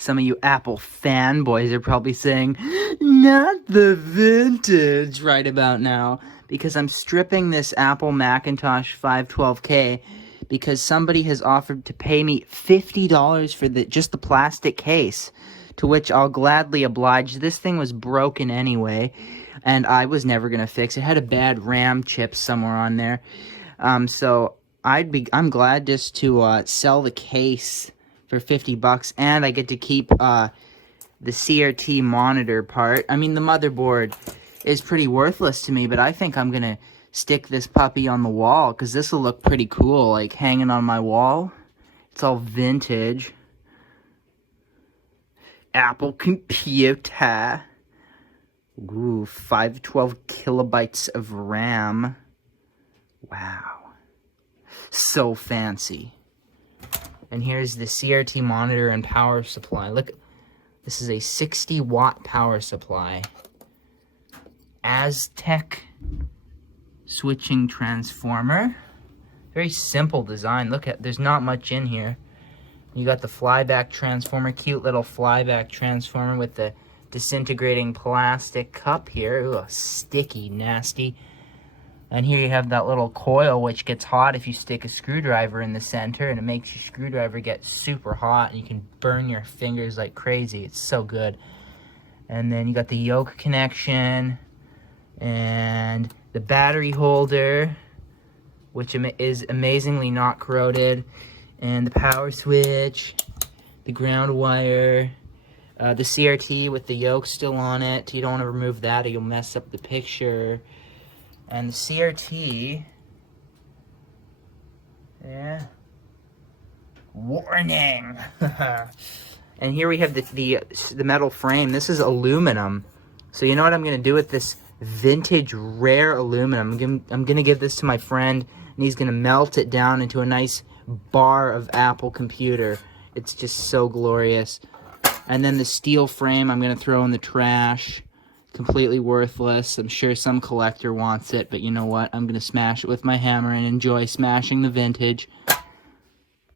Some of you Apple fanboys are probably saying, not the vintage right about now, because I'm stripping this Apple Macintosh 512K because somebody has offered to pay me $50 for just the plastic case, to which I'll gladly oblige. This thing was broken anyway, and I was never going to fix it. It had a bad RAM chip somewhere on there. So I'm glad just to sell the case for $50, and I get to keep the CRT monitor part. I mean, the motherboard is pretty worthless to me, but I think I'm gonna stick this puppy on the wall because this will look pretty cool, like hanging on my wall. It's all vintage. Apple computer. Ooh, 512 kilobytes of RAM. Wow. So fancy. And here's the CRT monitor and power supply. Look, this is a 60-watt power supply. Aztec switching transformer. Very simple design. Look at, there's not much in here. You got the flyback transformer, cute little flyback transformer with the disintegrating plastic cup here. Ooh, sticky, nasty. And here you have that little coil which gets hot if you stick a screwdriver in the center, and it makes your screwdriver get super hot and you can burn your fingers like crazy. It's so good. And then you got the yoke connection and the battery holder, which is amazingly not corroded, and the power switch, the ground wire, the CRT with the yoke still on it. You don't want to remove that or you'll mess up the picture. And the CRT, yeah, warning. And here we have the metal frame. This is aluminum. So you know what I'm gonna do with this vintage rare aluminum? I'm gonna give this to my friend, and he's gonna melt it down into a nice bar of Apple computer. It's just so glorious. And then the steel frame I'm gonna throw in the trash. Completely worthless. I'm sure some collector wants it, but you know what? I'm gonna smash it with my hammer and enjoy smashing the vintage.